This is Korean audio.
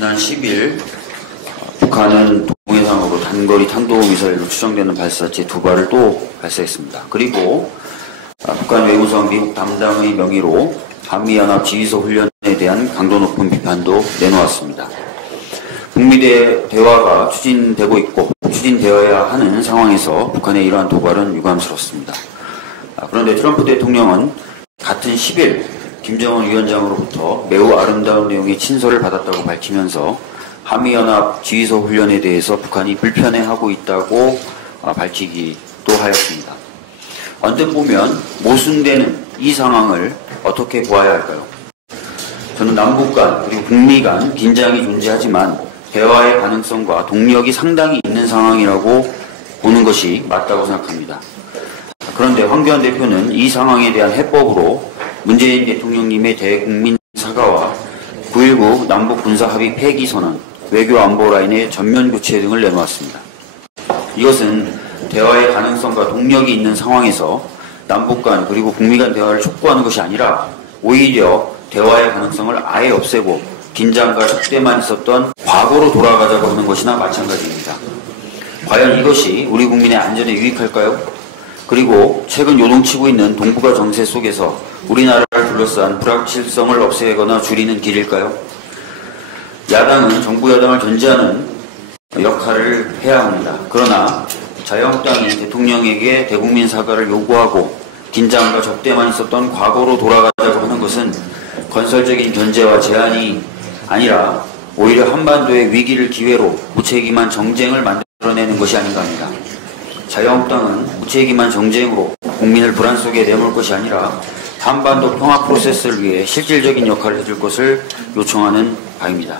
지난 10일 북한은 동해상으로 단거리 탄도미사일로 추정되는 발사체 2발을 또 발사했습니다. 그리고 북한 외무성 미국 담당의 명의로 한미연합 지휘소 훈련에 대한 강도 높은 비판도 내놓았습니다. 북미 대화가 추진되고 있고 추진되어야 하는 상황에서 북한의 이러한 도발은 유감스럽습니다. 그런데 트럼프 대통령은 같은 10일 김정은 위원장으로부터 매우 아름다운 내용의 친서를 받았다고 밝히면서 한미연합 지휘소 훈련에 대해서 북한이 불편해하고 있다고 밝히기도 하였습니다. 언뜻 보면 모순되는 이 상황을 어떻게 보아야 할까요? 저는 남북 간 그리고 북미 간 긴장이 존재하지만 대화의 가능성과 동력이 상당히 있는 상황이라고 보는 것이 맞다고 생각합니다. 그런데 황교안 대표는 이 상황에 대한 해법으로 문재인 대통령님의 대국민 사과와 9.19 남북 군사 합의 폐기 선언, 외교 안보 라인의 전면 교체 등을 내놓았습니다. 이것은 대화의 가능성과 동력이 있는 상황에서 남북 간 그리고 북미 간 대화를 촉구하는 것이 아니라 오히려 대화의 가능성을 아예 없애고 긴장과 적대만 있었던 과거로 돌아가자고 하는 것이나 마찬가지입니다. 과연 이것이 우리 국민의 안전에 유익할까요? 그리고 최근 요동치고 있는 동북아 정세 속에서 우리나라를 둘러싼 불확실성을 없애거나 줄이는 길일까요? 야당은 정부 여당을 견제하는 역할을 해야 합니다. 그러나 자유한국당이 대통령에게 대국민 사과를 요구하고 긴장과 적대만 있었던 과거로 돌아가자고 하는 것은 건설적인 견제와 제안이 아니라 오히려 한반도의 위기를 기회로 무책임한 정쟁을 만들어내는 것이 아닌가 합니다. 자유한국당은 무책임한 정쟁으로 국민을 불안 속에 내몰 것이 아니라 한반도 평화 프로세스를 위해 실질적인 역할을 해줄 것을 요청하는 바입니다.